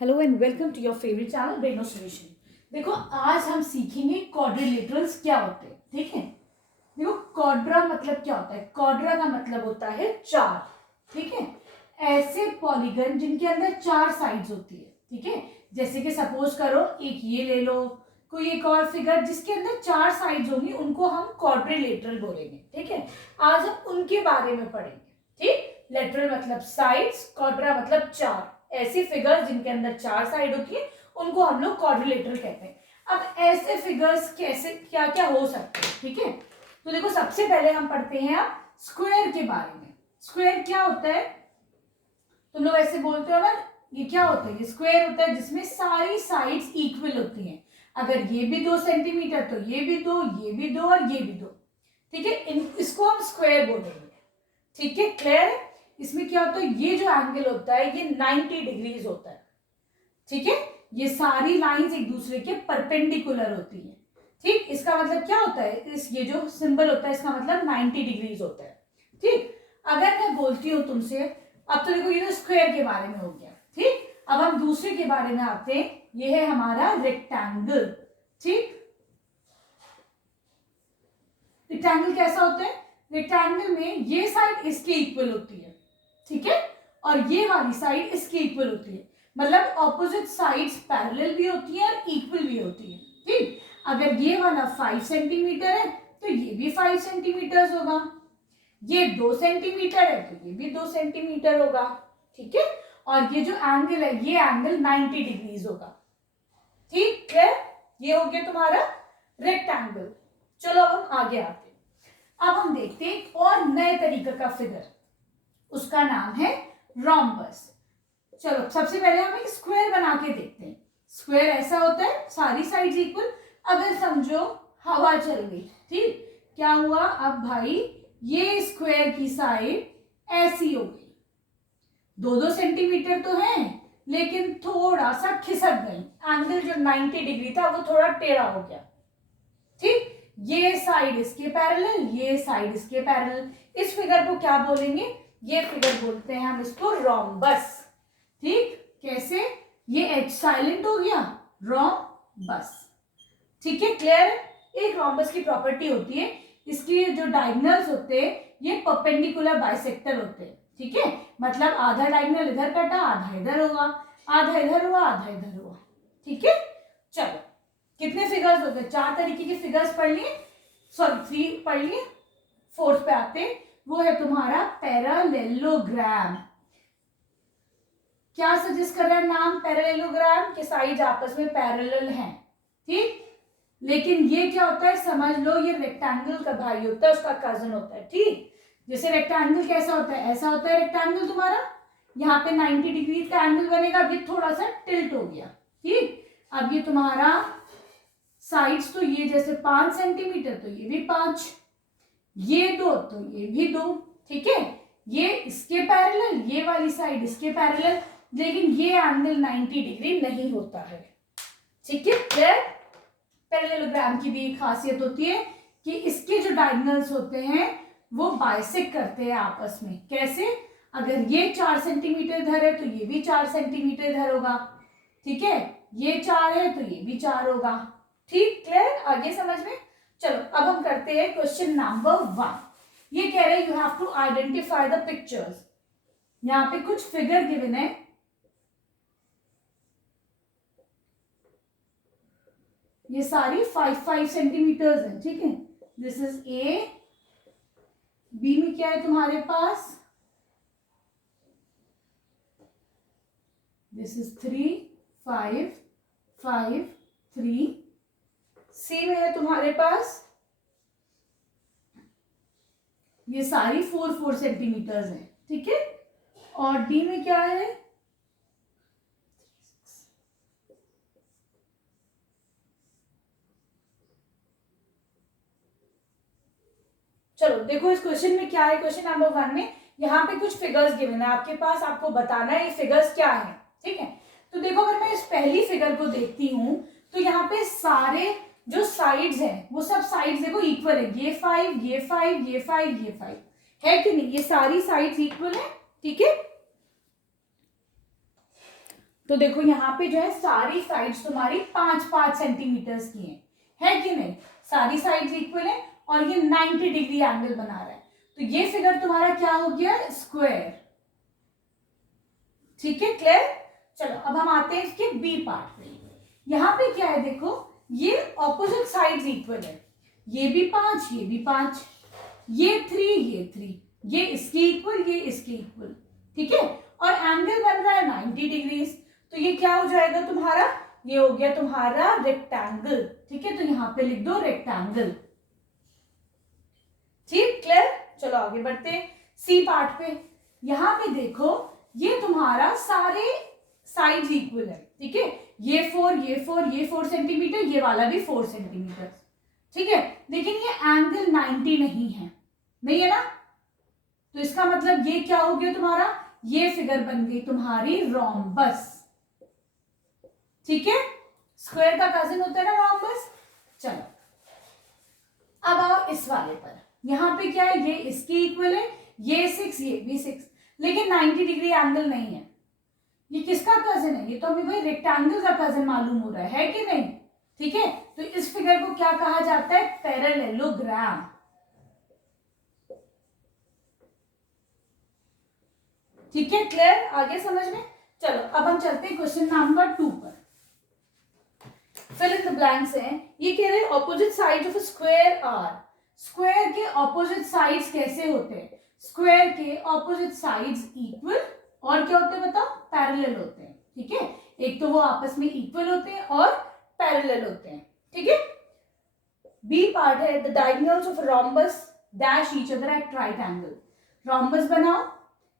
Hello and welcome to your favourite channel brain of solution. देखो आज हम सीखेंगे क्वाड्रिलेटरल्स क्या होते हैं। ठीक है, देखो क्वाड्रा मतलब क्या होता है। क्वाड्रा का मतलब होता है चार। ठीक है, ऐसे पॉलीगन जिनके अंदर चार साइड्स होती है। ठीक है, जैसे कि सपोज करो एक ये ले लो, कोई एक और फिगर जिसके अंदर चार साइड्स होंगी उनको हम क्वाड्रिलेटरल बोलेंगे। ठीक है, आज हम उनके बारे में पढ़ेंगे। ठीक, लेटरल मतलब साइड्स, क्वाड्रा मतलब चार। ऐसी फिगर्स जिनके अंदर चार साइड होती है उनको हम लोग क्वाड्रिलेटरल कहते हैं। अब ऐसे फिगर्स कैसे क्या क्या हो सकते हैं। ठीक है, तो देखो सबसे पहले हम पढ़ते हैं अब स्क्वायर के बारे में। स्क्वायर क्या होता है, तुम लोग ऐसे बोलते हो ना, ये क्या होता है, ये स्क्वायर होता है जिसमें सारी साइड्स इक्वल होती हैं। अगर ये भी 2 सेंटीमीटर तो ये भी दो, ये भी दो और ये भी दो। ठीक है, इसको हम स्क्वायर बोलेंगे। ठीक है, क्लियर है। इसमें क्या होता है, ये जो एंगल होता है ये 90 डिग्रीज होता है। ठीक है, ये सारी लाइंस एक दूसरे के परपेंडिकुलर होती है। ठीक, इसका मतलब क्या होता है, इस ये जो सिंबल होता है इसका मतलब 90 डिग्रीज होता है। ठीक, अगर मैं बोलती हूँ तुमसे, अब तो देखो ये तो स्क्वायर के बारे में हो गया। ठीक, अब हम दूसरे के बारे में आते हैं, ये है हमारा रेक्टेंगल। ठीक, रेक्टेंगल कैसा होता है, रेक्टेंगल में ये साइड इसके इक्वल होती है। ठीक है, और ये वाली साइड इसके इक्वल होती है, मतलब ऑपोजिट साइड्स पैरेलल भी होती है और इक्वल भी होती है। ठीक, अगर ये वाला 5 सेंटीमीटर है तो ये भी 5 सेंटीमीटर होगा, ये 2 सेंटीमीटर है तो ये भी 2 सेंटीमीटर होगा। ठीक है, और ये जो एंगल है ये एंगल 90 डिग्रीज होगा। ठीक है, ये हो गया तुम्हारा रेक्टेंगल। चलो अब हम आगे आते हैं। अब हम देखते हैं एक और नए तरीके का फिगर, उसका नाम है रोम्बस। चलो सबसे पहले हम एक स्क्वायर बना के देखते हैं। स्क्वायर ऐसा होता है सारी साइड्स इक्वल। अगर समझो हवा चल गई, ठीक, क्या हुआ, अब भाई ये स्क्वायर की साइड ऐसी हो गई, 2-2 सेंटीमीटर तो है लेकिन थोड़ा सा खिसक गई, एंगल जो 90 डिग्री था वो थोड़ा टेढ़ा हो गया। ठीक, ये साइड इसके पैरेलल, ये साइड इसके पैरेलल। इस फिगर को क्या बोलेंगे, ये फिगर बोलते हैं हम इसको रोम्बस। ठीक, कैसे, ये एच साइलेंट हो गया, रोम्बस। ठीक है, क्लियर। एक रोम्बस की प्रॉपर्टी होती है, इसके जो डायगोनल्स होते हैं ये परपेंडिकुलर बाइसेक्टर होते हैं। ठीक है, मतलब आधा डायगोनल इधर कटा, आधा इधर होगा, आधा इधर हुआ, आधा इधर हुआ। ठीक है, चलो कितने फिगर्स हो गए, 4 तरीके के फिगर्स पढ़ लिए, सॉरी 3 पढ़ लिए। फोर्थ पे आते, वो है तुम्हारा पैरेललोग्राम। क्या सजेस्ट कर रहा है नाम, पैरेललोग्राम के साइड आपस में पैरेलल हैं। ठीक, लेकिन ये क्या होता है समझ लो, ये रेक्टेंगल का भाई होता है, उसका कजन होता है। ठीक, जैसे रेक्टेंगल कैसा होता है, ऐसा होता है रेक्टेंगल तुम्हारा, यहाँ पे 90 डिग्री का एंगल बनेगा, अब ये थोड़ा सा टिल्ट हो गया। ठीक, अब ये तुम्हारा साइड्स तो ये जैसे 5 सेंटीमीटर तो ये भी 5, ये 2 तो ये भी 2। ठीक है, ये इसके पैरेलल, ये वाली साइड इसके पैरेलल, लेकिन ये एंगल 90 डिग्री नहीं होता है। ठीक है, क्लियर। पैरेललोग्राम की भी एक खासियत होती है कि इसके जो डायगोनल्स होते हैं वो बाइसेक्ट करते हैं आपस में। कैसे, अगर ये 4 सेंटीमीटर इधर है तो ये भी 4 सेंटीमीटर इधर होगा। ठीक है, ये 4 है तो ये भी 4 होगा। ठीक, क्लियर, आगे समझ में। चलो अब हम करते हैं क्वेश्चन नंबर 1। ये कह रहे हैं you have to identify the pictures. यहाँ पे कुछ फिगर गिवन है, ये सारी 5-5 सेंटीमीटर्स है। ठीक है, दिस इज ए, बी में क्या है तुम्हारे पास, दिस इज 3, 5, 5, 3, सी में है तुम्हारे पास ये सारी 4-4 सेंटीमीटर्स है। ठीक है, और डी में क्या है, चलो देखो इस क्वेश्चन में क्या है। क्वेश्चन नंबर 1 में यहाँ पे कुछ फिगर्स गिवन है आपके पास, आपको बताना है ये फिगर्स क्या है। ठीक है, तो देखो अगर मैं इस पहली फिगर को देखती हूँ तो यहाँ पे सारे जो साइड्स हैं वो सब साइड्स देखो इक्वल है, ये 5, ये 5, ये 5, ये 5 है कि नहीं, ये सारी साइड्स इक्वल है। ठीक है, तो देखो यहाँ पे जो है सारी साइड्स तुम्हारी 5-5 सेंटीमीटर्स की है कि नहीं, सारी साइड्स इक्वल है और ये 90 डिग्री एंगल बना रहा है, तो ये फिगर तुम्हारा क्या हो गया, स्क्वायर। ठीक है, क्लियर। चलो अब हम आते हैं इसके बी पार्ट पे। यहाँ पे क्या है, देखो ये ऑपोजिट साइड्स इक्वल है, ये भी 5 ये भी 5, ये 3 ये 3, ये इसके इक्वल ये इसके इक्वल। ठीक है, और एंगल बन रहा है 90 डिग्रीज, तो ये क्या हो जाएगा तुम्हारा, ये हो गया तुम्हारा रेक्टेंगल। ठीक है, तो यहाँ पे लिख दो रेक्टेंगल। ठीक, क्लियर। चलो आगे बढ़ते हैं सी पार्ट पे। यहाँ पे देखो ये तुम्हारा सारे साइड्स इक्वल है। ठीक है, ये 4 सेंटीमीटर, ये वाला भी 4 सेंटीमीटर। ठीक है, लेकिन ये एंगल 90 नहीं है, नहीं है ना, तो इसका मतलब ये क्या हो गया तुम्हारा, ये फिगर बन गई तुम्हारी रोम्बस। ठीक है, स्क्वायर का कजिन होता है ना रोम्बस। चलो अब आओ इस वाले पर। यहां पे क्या है, ये इसके इक्वल है, ये 6 ये भी 6, लेकिन 90 डिग्री एंगल नहीं है। ये किसका कजिन है, ये तो हमें भाई रेक्टेंगल का कजिन मालूम हो रहा है कि नहीं। ठीक है, तो इस फिगर को क्या कहा जाता है, पैरेललोग्राम। ठीक है, क्लियर, आगे समझ में। चलो अब हम चलते हैं क्वेश्चन नंबर 2 पर। फिल इन द ब्लैंक्स है, ये कह रहे हैं opposite side of square are. Square के ऑपोजिट साइड्स कैसे होते हैं, स्क्वायर के ऑपोजिट साइड्स इक्वल और क्या होते हैं बताओ, पैरेलल होते हैं। ठीक है, एक तो वो आपस में इक्वल होते हैं और पैरेलल होते हैं। ठीक है, बी पार्ट है, the diagonals of rhombus dash each other at right angle. Rhombus बनाओ,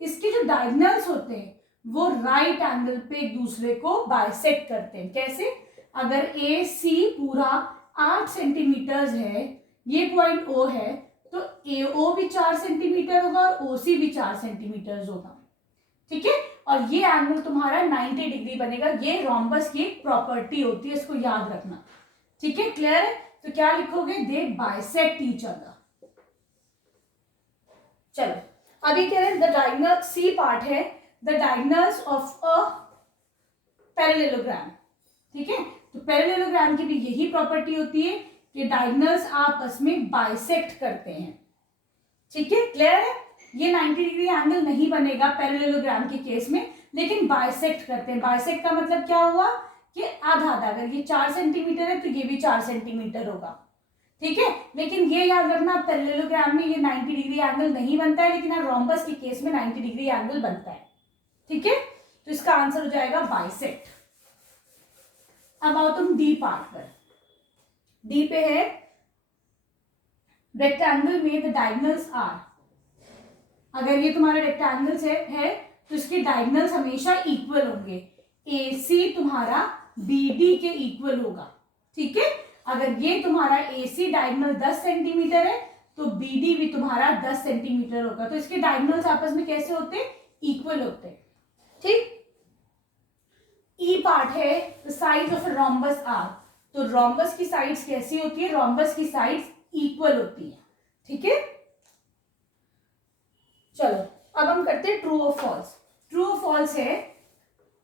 इसके जो डायगोनल्स होते हैं वो राइट एंगल पे एक दूसरे को बाइसेक्ट करते हैं। कैसे, अगर ए सी पूरा 8 सेंटीमीटर है, ये पॉइंट ओ है, तो ए ओ भी 4 सेंटीमीटर होगा और ओ सी भी 4 सेंटीमीटर होगा। ठीक है, और ये एंगल तुम्हारा 90 डिग्री बनेगा। ये रोम्बस की एक प्रॉपर्टी होती है, इसको याद रखना। ठीक है, क्लियर है। तो क्या लिखोगे, दे बाइसेक्ट ईच अदर। चलो अभी कह रहे हैं द डायगोनल, सी पार्ट है, the diagonals of a parallelogram. ठीक है, तो पैरेललोग्राम की भी यही प्रॉपर्टी होती है कि डायगोनल्स आपस में बाइसेक्ट करते हैं। ठीक है, क्लियर है। ये 90 डिग्री एंगल नहीं बनेगा पैरेललोग्राम के केस में, लेकिन बाइसेक्ट करते हैं। बाइसेक्ट का मतलब क्या हुआ कि आधा आधा, अगर ये 4 सेंटीमीटर है तो ये भी 4 सेंटीमीटर होगा। ठीक है, लेकिन ये याद रखना पैरेललोग्राम में ये 90 डिग्री एंगल नहीं बनता है, लेकिन रोम्बस के केस में 90 डिग्री एंगल बनता है। ठीक है, तो इसका आंसर हो जाएगा बाइसेक्ट। अब आओ तुम डी पार्ट पर। डी पे है रेक्टेंगल में द डायगोनल्स आर। अगर ये तुम्हारा रेक्टेंगल्स है तो इसके डायगोनल्स हमेशा इक्वल होंगे। ए सी तुम्हारा बी डी के इक्वल होगा। ठीक है, अगर ये तुम्हारा ए सी डायगोनल 10 सेंटीमीटर है तो बी डी भी तुम्हारा 10 सेंटीमीटर होगा। तो इसके डायगोनल्स आपस में कैसे होते हैं, इक्वल होते हैं। ठीक, ई पार्ट है the sides of rhombus are. तो रोम्बस की साइड्स कैसी होती है, रोम्बस की साइड्स इक्वल होती है। ठीक है, चलो अब हम करते हैं ट्रू और फॉल्स। ट्रू और फॉल्स है,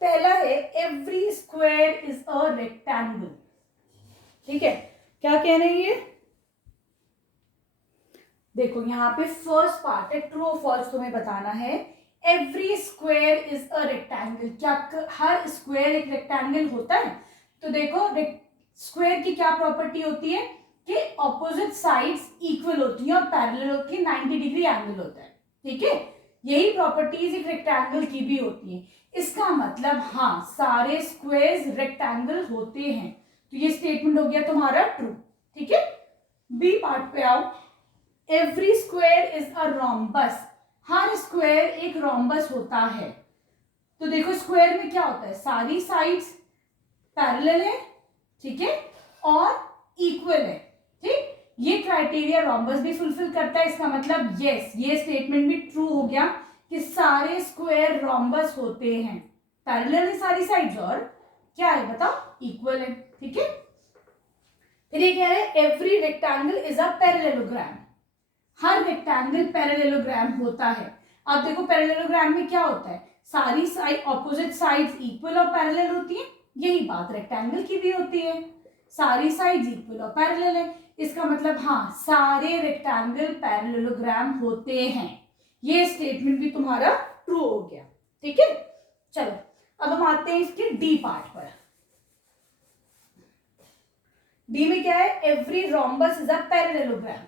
पहला है every square is a rectangle. ठीक है, क्या कह रहे हैं ये, देखो यहाँ पे फर्स्ट पार्ट है, ट्रू और फॉल्स तुम्हें बताना है। Every square is a rectangle, क्या हर स्क्वायर एक रेक्टेंगल होता है। तो देखो स्क्वायर की क्या प्रॉपर्टी होती है कि ऑपोजिट साइड्स इक्वल होती हैं और पैरेलल होती है, 90 डिग्री एंगल होता है। ठीक है, यही प्रॉपर्टीज एक रेक्टेंगल की भी होती है। इसका मतलब हाँ, सारे स्क्वायर्स रेक्टेंगल होते हैं, तो ये स्टेटमेंट हो गया तुम्हारा ट्रू। ठीक है, बी पार्ट पे आओ। Every square is a rhombus, her square एक रोम्बस होता है। तो देखो स्क्वायर में क्या होता है, सारी साइड्स पैरेलल है, ठीक है, और इक्वल है। ठीक, ये क्राइटेरिया रोम्बस भी फुलफिल करता है। इसका मतलब यस, ये स्टेटमेंट भी ट्रू हो गया कि सारे स्क्वायर रोम्बस होते हैं, पैरेलल है सारी साइड्स और क्या है बताओ, इक्वल है। ठीक है, फिर ये कह रहे हैं every rectangle is a parallelogram, her rectangle parallelogram होता है। अब देखो पैरेललोग्राम में क्या होता है, सारी साइड ऑपोजिट साइड्स इक्वल और पैरेलल होती है, यही बात रेक्टेंगल की भी होती है, सारी साइड्स इक्वल और पैरेलल है, इसका मतलब हाँ सारे रेक्टेंगल पैरेललोग्राम होते हैं, ये स्टेटमेंट भी तुम्हारा ट्रू हो गया। ठीक है, चलो अब हम आते हैं इसके डी पार्ट पर। डी में क्या है, every rhombus is a parallelogram.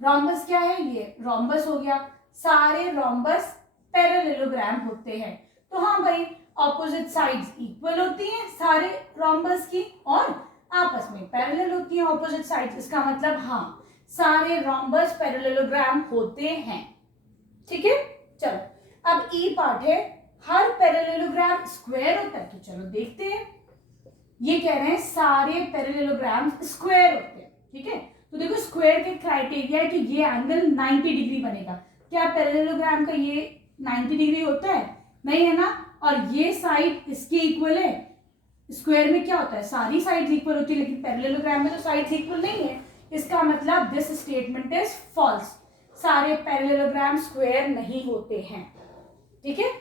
Rhombus क्या है, ये रोम्बस हो गया, सारे रोम्बस पैरेललोग्राम होते हैं। तो हाँ भाई ऑपोजिट साइड्स इक्वल होती हैं सारे रोम्बस की और आपस में पैरेलल होती हैं ऑपोजिट साइड्स, इसका मतलब हाँ सारे रोम्बस पैरेललोग्राम होते हैं। ठीक है, चलो अब ई पार्ट है, हर पैरेललोग्राम स्क्वायर होता है, तो चलो देखते हैं। ये कह रहे हैं सारे पैरेललोग्राम स्क्वायर होते हैं। ठीक है, तो देखो स्क्वायर के क्राइटेरिया है कि ये एंगल 90 डिग्री बनेगा। क्या पैरेललोग्राम का ये 90 डिग्री होता है? नहीं है ना, और ये साइड इसके इक्वल है। स्क्वायर में क्या होता है, सारी साइड्स इक्वल होती है, लेकिन पैरेललोग्राम में तो साइड्स इक्वल नहीं है, इसका मतलब दिस स्टेटमेंट इज फॉल्स, सारे पैरेललोग्राम स्क्वायर नहीं होते हैं। ठीक है,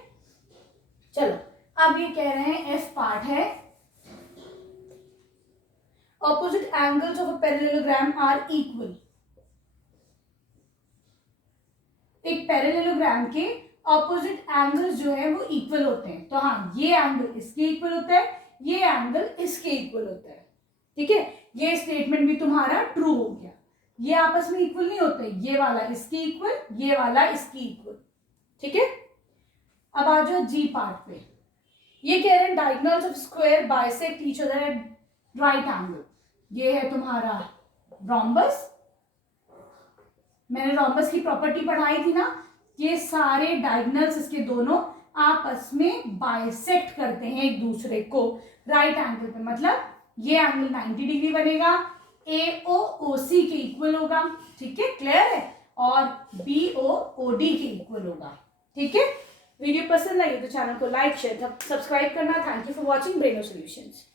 चलो अब ये कह रहे हैं एफ पार्ट है, opposite angles of a parallelogram are equal. एक पैरेललोग्राम के ऑपोजिट एंगल्स जो है वो इक्वल होते हैं, तो हाँ ये एंगल इसके इक्वल होता है, ये एंगल इसके इक्वल होता है। ठीक है, ये स्टेटमेंट भी तुम्हारा ट्रू हो गया, ये आपस में इक्वल नहीं होते, ये वाला इसके इक्वल, ये वाला इसके इक्वल। ठीक है, अब आ जाओ जी पार्ट पे। ये कह रहे हैं diagonals of square bisect each other at right angle. ये है तुम्हारा रोम्बस, मैंने रोम्बस की प्रॉपर्टी पढ़ाई थी ना, ये सारे डायगोनल्स इसके दोनों आपस में बाइसेक्ट करते हैं एक दूसरे को राइट एंगल पे, मतलब ये एंगल 90 डिग्री बनेगा, AOOC के इक्वल होगा। ठीक है, क्लियर है, और BOOD के इक्वल होगा। ठीक है, वीडियो पसंद आई तो चैनल को लाइक शेयर सब्सक्राइब करना। Thank you for watching Braino solutions.